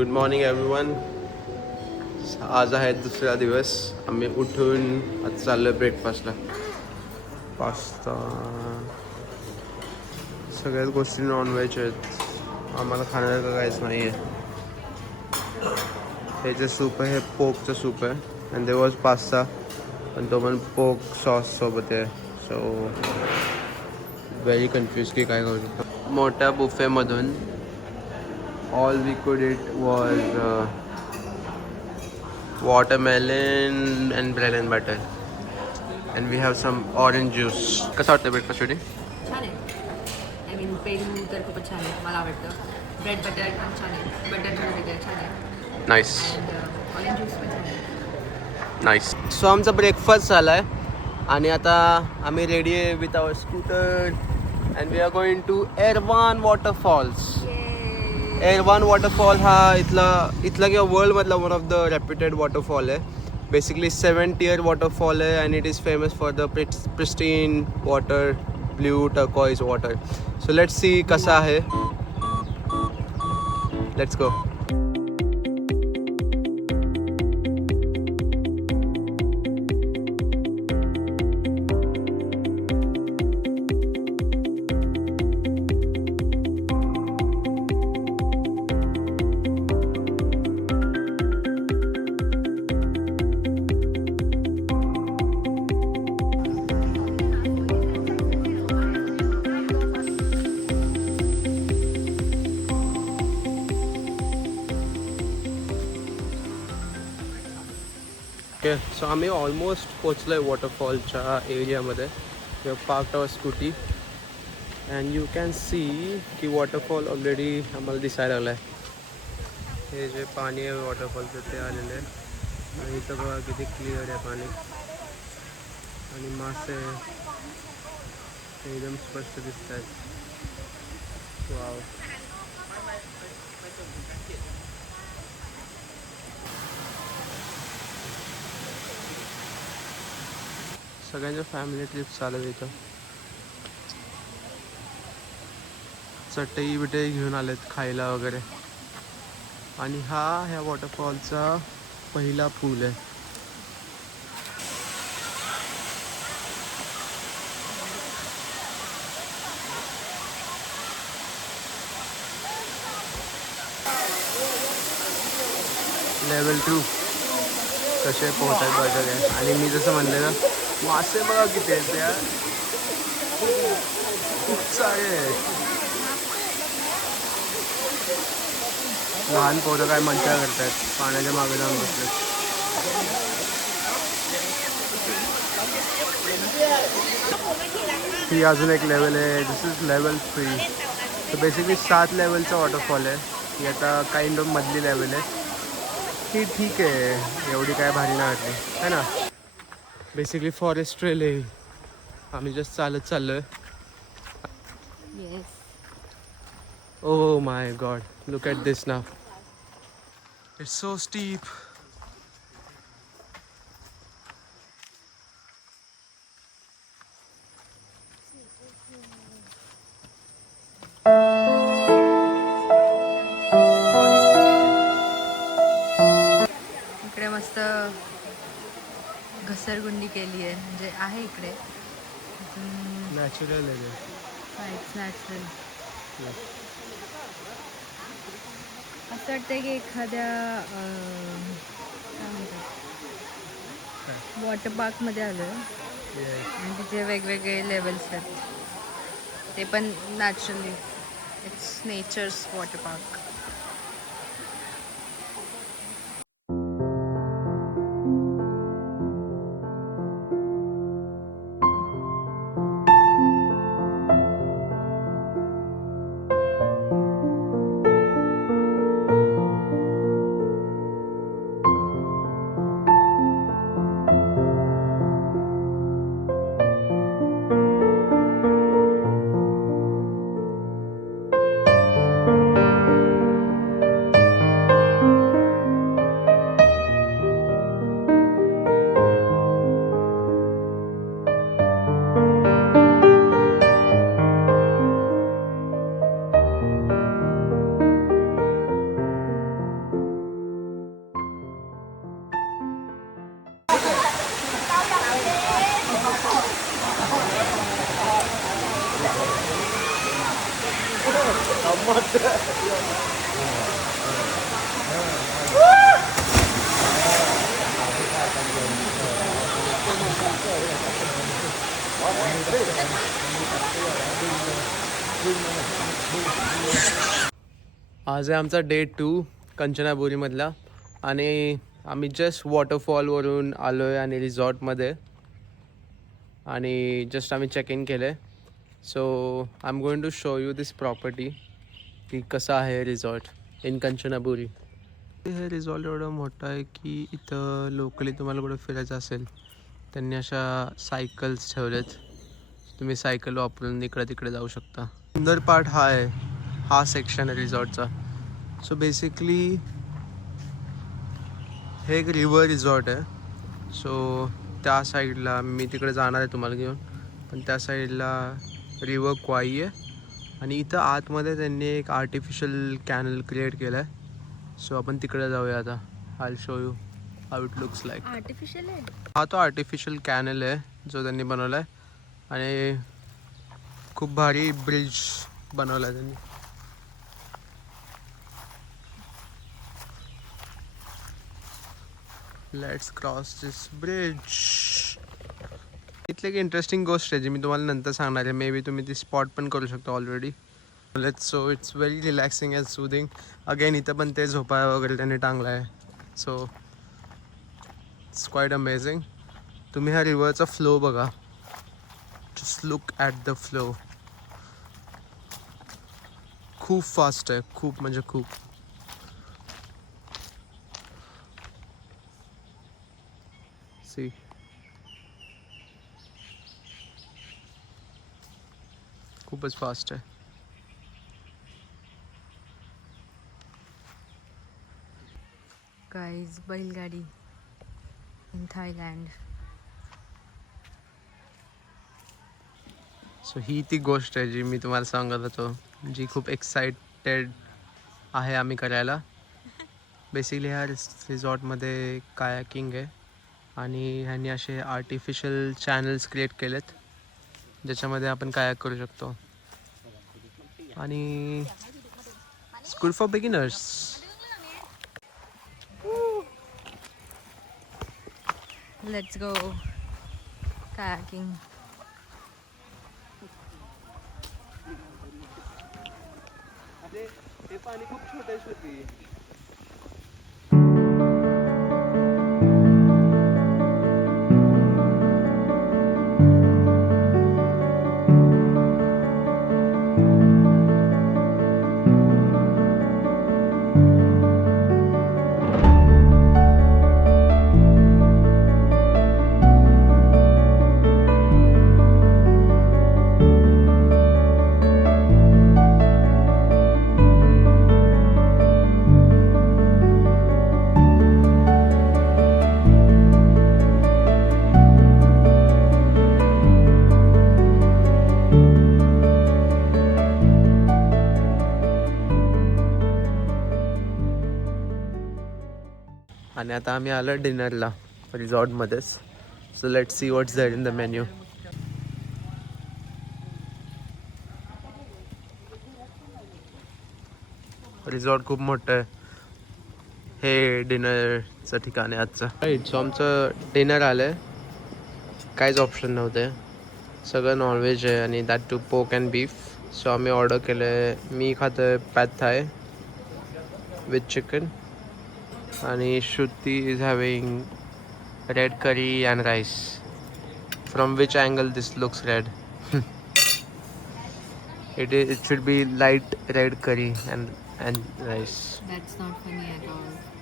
Good morning everyone. आज आहे दुसरा दिवस. आम्ही उठून आज चाललो ब्रेकफास्टला. पास्ता, सगळ्याच गोष्टी नॉनव्हेज आहेत. आम्हाला खाण्याचं काहीच नाही आहे. हे जे सूप आहे हे पोकचं सूप आहे आणि दे वॉज पास्ता, पण तो पण पोक सॉस सोबत आहे. सो व्हेरी कन्फ्यूज की काय करू. मोठ्या बुफेमधून all we could eat was watermelon and bread and butter, and we have some orange juice. कसा वाटतं ब्रेकफास्ट today? छान आहे. आय मीन पेरू तर खूपच छान आहे, मला आवडतं. ब्रेड बटर एकदम छान आहे, बटर वगैरे छान आहे. नाईस अँड ऑरेंज ज्यूस पण छान आहे. नाईस. सो आमचा ब्रेकफास्ट झाला आहे आणि आता आम्ही रेडी आहे with our scooter and we are going to Erawan waterfalls. Erawan waterfall हा इथला किंवा वर्ल्डमधला one of the reputed waterfall आहे. बेसिकली 7th tier वॉटरफॉल आहे and it is famous for the pristine water, blue turquoise water. So let's see कसा आहे. Let's go. Okay, so आम्ही almost पोचलो आहे वॉटरफॉलच्या एरियामध्ये. We have parked our scooty and you can see की waterfall already आम्हाला दिसायला लागला आहे. हे जे पाणी आहे वॉटरफॉलचं ते आलेलं आहे आणि इथं बघा किती क्लिअर आहे पाणी आणि मासे एकदम स्पष्ट दिसत आहेत. वाव. सगळ्यांच्या फॅमिली ट्रिप चालत इथं. चटई बिटई घेऊन आलेत खायला वगैरे. आणि हा ह्या वॉटरफॉलचा पहिला पूल आहे. लेवल 2 कसे पोहतात बघा काय. आणि मी जसं म्हणलेलं मासे बघा किती आहेत त्या, खूप सारे आहेत. लहान पोरं काय मज्जा करतात, पाण्याच्या मागे जाऊन बसतात. ही अजून एक लेवल आहे. दिस इज लेवल 3. तर बेसिकली 7 लेवलचा वॉटरफॉल आहे. ही आता काइंड ऑफ मधली लेवल आहे. ही ठीक आहे, एवढी काय भारी नाही वाटली है ना. बेसिकली फॉरेस्ट ट्रेल आहे. आम्ही जस्ट चालत चाललोय. Oh my god, look at this now. It's so steep. इकडे मस्त घसरगुंडी केली आहे, म्हणजे आहे इकडे नॅचरल आहे. नॅचरल. असं वाटतं की एखाद्या वॉटर पार्कमध्ये आलो आहे आणि तिथे वेगवेगळे लेवल्स आहेत. ते पण naturally. It's nature's water park. आज आहे आमचा डे 2 कंचनाबुरीमधला आणि आम्ही जस्ट वॉटरफॉलवरून आलो आहे आणि रिसॉर्टमध्ये आणि जस्ट आम्ही चेक इन केलं आहे. So I am going to show you this property की कसं आहे रिसॉर्ट इन कंचनाबुरी. हे रिसॉर्ट एवढं मोठं आहे की इथं लोकली तुम्हाला कुठं फिरायचं असेल त्यांनी अशा सायकल्स ठेवलेत. तुम्ही सायकल वापरून इकडे तिकडे जाऊ शकता. सुंदर पार्ट हा आहे, हा सेक्शन आहे रिसॉर्टचा. सो बेसिकली हे एक रिव्हर रिसॉर्ट आहे. सो त्या साईडला मी तिकडे जाणार आहे तुम्हाला घेऊन, पण त्या साईडला रिव्हर क्वाई आहे आणि इथं आतमध्ये त्यांनी एक आर्टिफिशियल कॅनल क्रिएट केलं आहे. सो आपण तिकडे जाऊया आता. I show you how it looks like. Artificial आहे. हा तो आर्टिफिशियल कॅनल आहे जो त्यांनी बनवला आहे आणि खूप भारी ब्रिज बनवला आहे त्यांनी. Let's cross this bridge. इथली एक इंटरेस्टिंग गोष्ट आहे जी मी तुम्हाला नंतर सांगणार आहे. मे बी तुम्ही ती स्पॉट पण करू शकता already. So it's very relaxing and soothing. Again इथं पण ते झोपाय वगैरे त्यांनी टांगला आहे. So it's quite amazing. तुम्ही ह्या रिव्हरचा फ्लो बघा. Just look at the flow. खूप फास्ट आहे, खूप म्हणजे खूप. सी खूपच फास्ट आहे. गाईज बैलगाडी इन थायलंड. सो ही ती गोष्ट आहे जी मी तुम्हाला सांगत होतो, जी खूप एक्साइटेड आहे आम्ही करायला. बेसिकली ह्या रिसॉर्टमध्ये कायाकिंग आहे आणि ह्यांनी असे आर्टिफिशियल चॅनल्स क्रिएट केलेत ज्याच्यामध्ये आपण कायाक करू शकतो आणि it's good for beginners. Let's go kayaking. हे पाणी खूप छोटे छोटी. आणि आता आम्ही आलो डिनरला रिसॉर्टमध्येच. So let's see what's there in the menu. Resort खूप मोठं आहे. हे डिनरचं ठिकाण आहे आजचं. राईट. सो आमचं डिनर आलं आहे. काहीच ऑप्शन नव्हते, सगळं नॉनव्हेज आहे आणि that too pork and beef. So आम्ही ऑर्डर केलं आहे. मी खातो आहे पॅथ थाय विथ चिकन आणि Shruti is having red curry and rice. From which angle this looks red? it should be light red curry and rice. That's not funny at all.